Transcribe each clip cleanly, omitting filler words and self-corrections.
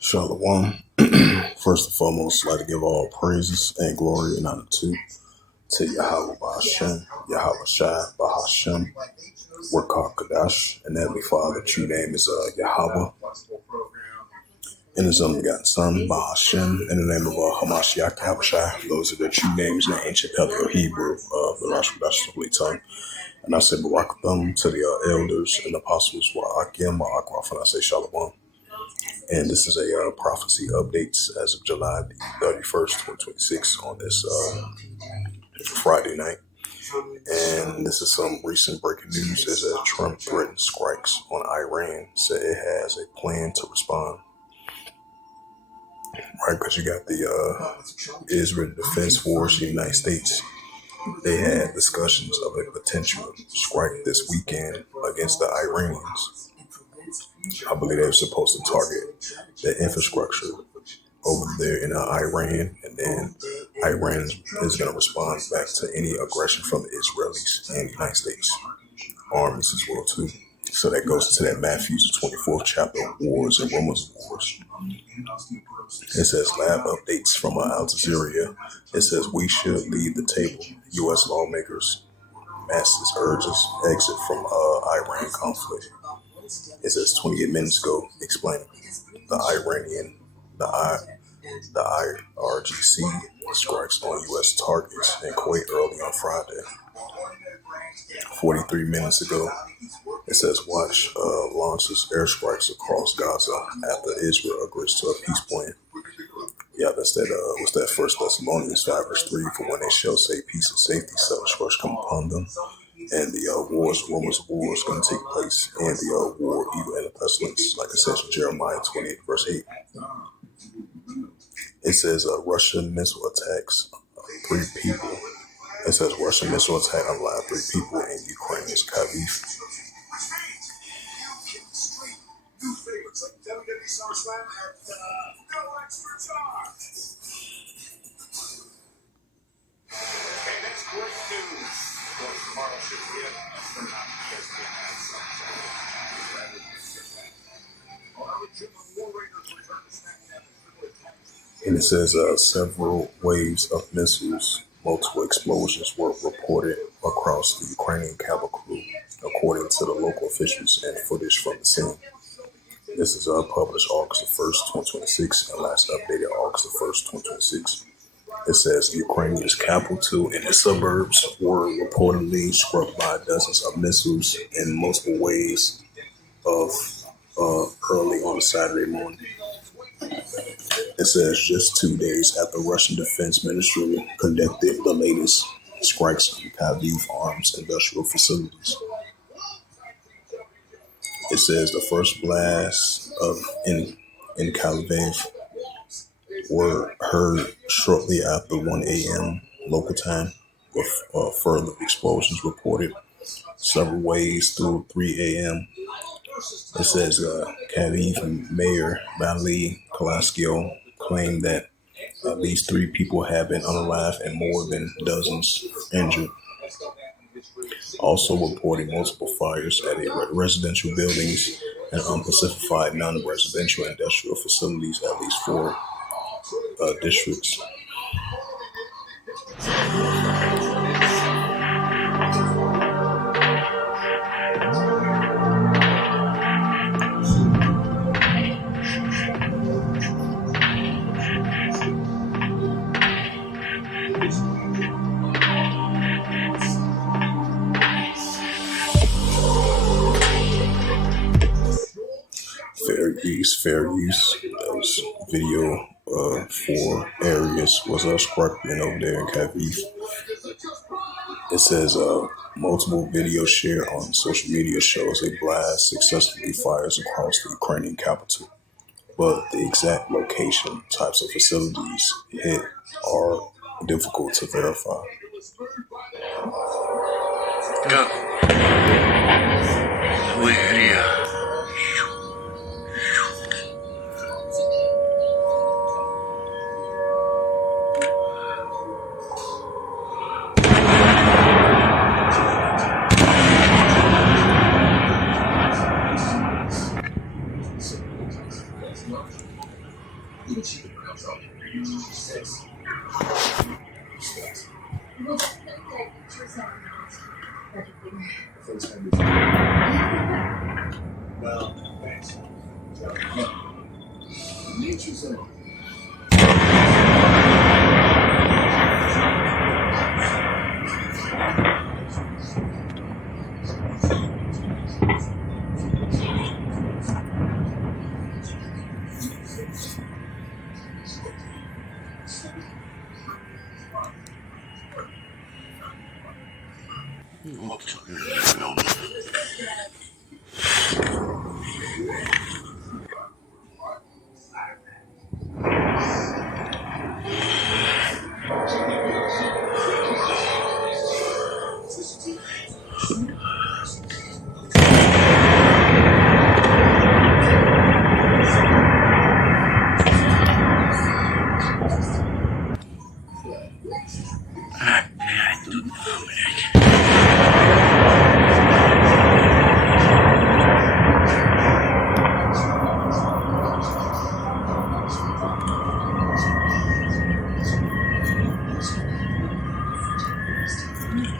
Shalom. First and foremost, I'd like to give all praises and glory and honor to Yahweh Ba'ashem, Yahweh Shai, Bahashem, Workah Kadash, and Heavenly Father. The true name is Yahweh, and His unbegotten Son, Bahashem, in the name of Hamashiach, Yahweh Shai. Those are the true names in the ancient Paleo Hebrew of the Rosh Hashanah Holy Tongue. And I say Barakatham to the elders and apostles, Wa'akim, Wa'akwaf, and I say Shalom. And this is a prophecy updates as of July 31st, 2026 on this Friday night. And this is some recent breaking news is that Trump threatened strikes on Iran, said it has a plan to respond. Right, because you got the Israel Defense Force, the United States. They had discussions of a potential strike this weekend against the Iranians. I believe they were supposed to target the infrastructure over there in Iran, and then Iran is going to respond back to any aggression from the Israelis and the United States armies as well too. So that goes to that Matthew's 24th chapter of Wars and Rumors of Wars. It says lab updates from Al Jazeera. It says we should leave the table. U.S. lawmakers masses urges exit from Iran conflict. It says 28 minutes ago, explaining the IRGC strikes on U.S. targets in Kuwait early on Friday. 43 minutes ago, it says watch launches airstrikes across Gaza after Israel agrees to a peace plan. Yeah, that's that. What's that? First Thessalonians 5:3. For when they shall say peace and safety, such first come upon them. And the rumors of wars going to take place, and the war, evil, and the pestilence, like it says in Jeremiah 28:8. It says Russian missile attacks 3 people. It says Russian missile attack unalive 3 people in Ukraine's Kyiv. And it says several waves of missiles, multiple explosions were reported across the Ukrainian capital, according to the local officials and footage from the scene. This is published August 1st, 2026, and last updated August 1st, 2026. It says Ukrainian's capital and its suburbs were reportedly struck by dozens of missiles in multiple waves of early on Saturday morning. It says just 2 days after Russian Defense Ministry conducted the latest strikes on Kyiv arms industrial facilities. It says the first blasts in Kyiv were heard shortly after 1 a.m. local time, with further explosions reported several ways through 3 a.m. It says Kyiv Mayor Vali Kalaskio claimed that at least 3 people have been unalive and more than dozens injured. Also reporting multiple fires at residential buildings and unspecified non-residential industrial facilities, at least 4 districts. Fair use. That was video 4 areas was sparkling over there in Kyiv. It says multiple videos shared on social media shows a blast successfully fires across the Ukrainian capital, but the exact location, types of facilities hit are difficult to verify.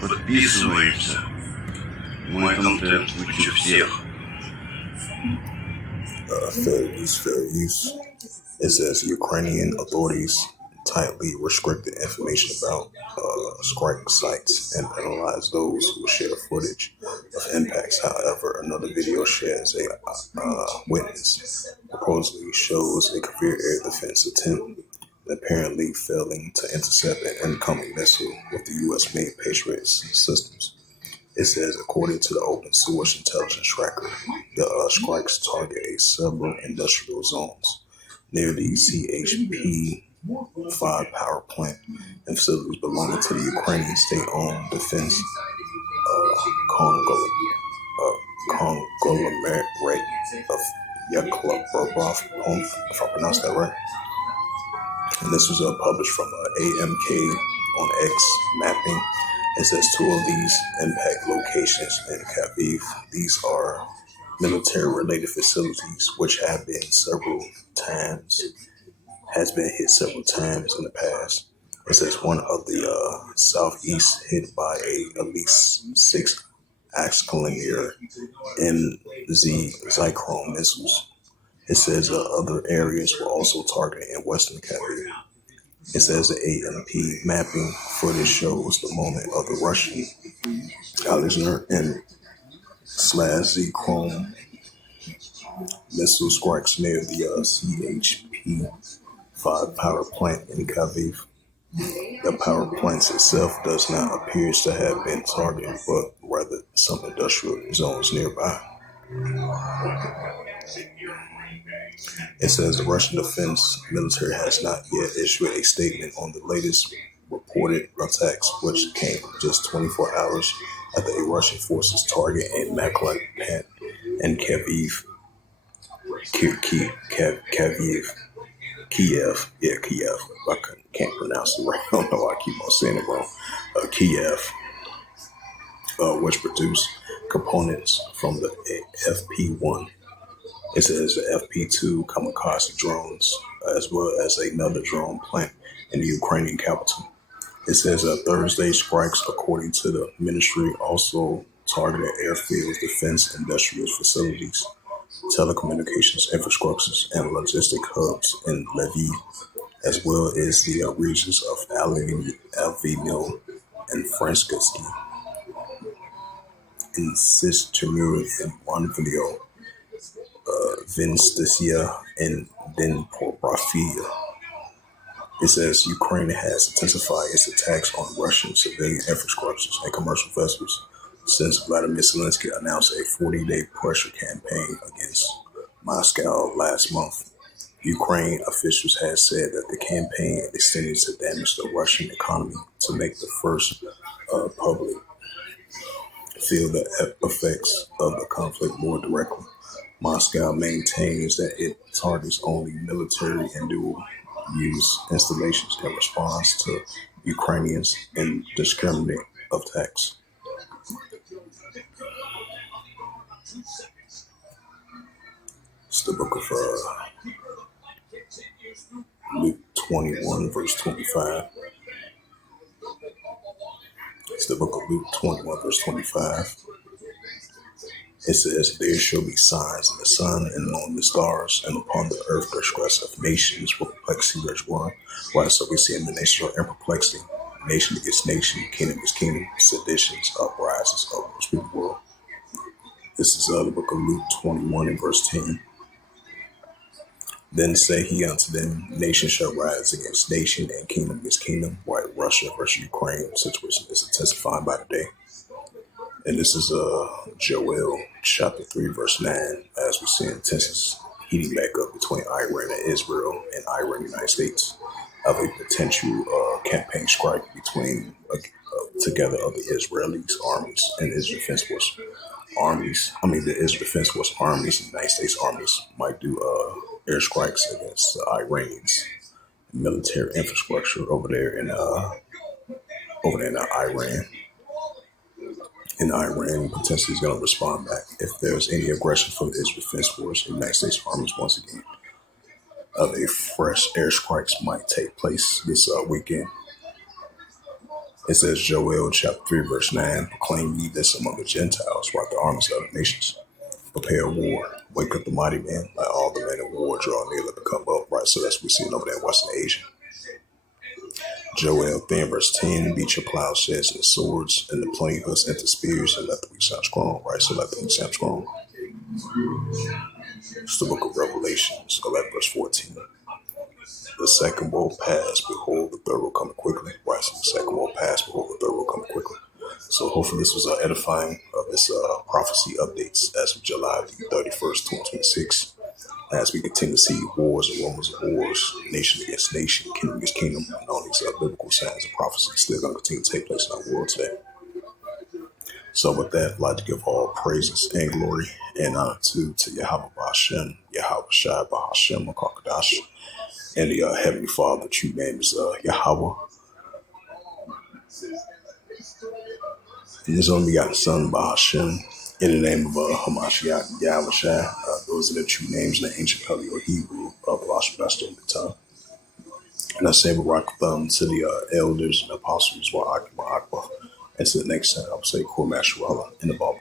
Подписываемся. Мой контент лучше всех. Fair use. It says Ukrainian authorities tightly restricted information about strike sites and penalized those who share footage of impacts. However, another video shares a witness supposedly shows a Kavir air defense attempt, apparently failing to intercept an incoming missile with the U.S.-made Patriot systems. It says, according to the open source intelligence tracker, the strikes target several industrial zones near the CHP-5 power plant and facilities belonging to the Ukrainian state-owned defense conglomerate of Yeklovbov, if I pronounced that right. And this was published from AMK on X mapping. It says 2 of these impact locations in Kharkiv. These are military-related facilities which has been hit several times in the past. It says one of the southeast hit by at least 6 Ax-Kalinger MZ Zyklon missiles. It says other areas were also targeted in western Kharkiv. It says the AMP mapping footage shows the moment of the Russian Alizner and /Z-Chrome missile strikes near the CHP-5 power plant in Kharkiv. The power plant itself does not appear to have been targeted, but rather some industrial zones nearby. It says the Russian defense military has not yet issued a statement on the latest reported attacks, which came just 24 hours after a Russian forces target in Maklat and Kiev. I can't pronounce it right. I don't know why I keep on saying it wrong. Kiev, which produced components from the FP-1. It says the FP-2 kamikaze drones, as well as another drone plant in the Ukrainian capital. It says Thursday strikes, according to the ministry, also targeted airfields, defense, industrial facilities, telecommunications infrastructures, and logistic hubs in Lviv, as well as the regions of Alvino and Frankivsky, in Sistemir and Monvilio, Vinnytsia, and Dnipropetrovsk. It says Ukraine has intensified its attacks on Russian civilian infrastructures and commercial vessels since Vladimir Zelensky announced a 40-day pressure campaign against Moscow last month. Ukraine officials have said that the campaign extended to damage the Russian economy to make the first public feel the effects of the conflict more directly. Moscow maintains that it targets only military and dual-use installations in response to Ukrainians' indiscriminate attacks. It's the book of Luke 21, verse 25. It's the book of Luke 21, verse 25. It says, there shall be signs in the sun and on the stars, and upon the earth distress of nations will perplexity there's one. Right, so we see in the nations are in perplexity, nation against nation, kingdom against kingdom, seditions, uprisings of most people world. This is the book of Luke 21 and verse 10. Then say he unto them, nation shall rise against nation and kingdom against kingdom. Right, Russia versus Ukraine situation is intensifying by the day. And this is Joel chapter 3, verse 9, as we see intense heating back up between Iran and Israel and Iran and the United States of a potential campaign strike between together of the Israelis armies and the Israel Defense Force armies. The Israel Defense Force armies and the United States armies might do airstrikes against the Iranians military infrastructure over there in Iran. And Iran potentially is going to respond back if there's any aggression from the Israel Defense Force and the United States armies once again. A fresh airstrikes might take place this weekend. It says Joel chapter 3 verse 9, proclaim ye this among the Gentiles, right, the armies of the nations. Prepare war, wake up the mighty men, like all the men of war draw near, let them come up, right? So that's what we're seeing over there in Western Asia. Joel 3 verse 10, beat your plowshares and swords, and the plain hoods into spears, and let the weak sound strong, right? So let the weak sound strong. It's the book of Revelations, 11 verse 14. The second will pass, behold, the third will come quickly. Right, so the second will pass, behold, the third will come quickly. So hopefully this was edifying of this prophecy updates as of July 31st, 2026. As we continue to see wars and rumors of wars, nation against nation, kingdom against kingdom, and all these biblical signs and prophecies still going to continue to take place in our world today. So with that, I'd like to give all praises and glory and honor to Yahweh Ba'ashem, Yahweh Shai Ba'ashem, Makakadash, and the Heavenly Father. The true name is Yahweh. And his only begotten Son, Ba'ashem, in the name of Hamashiach, Yahweh Shai. Those are the true names in the ancient Paleo or Hebrew of Ba'ashem in the tongue. And I say Barak to the elders and apostles, Wa'ak, and to the next time, I would say Kor Mashallah in the Bible.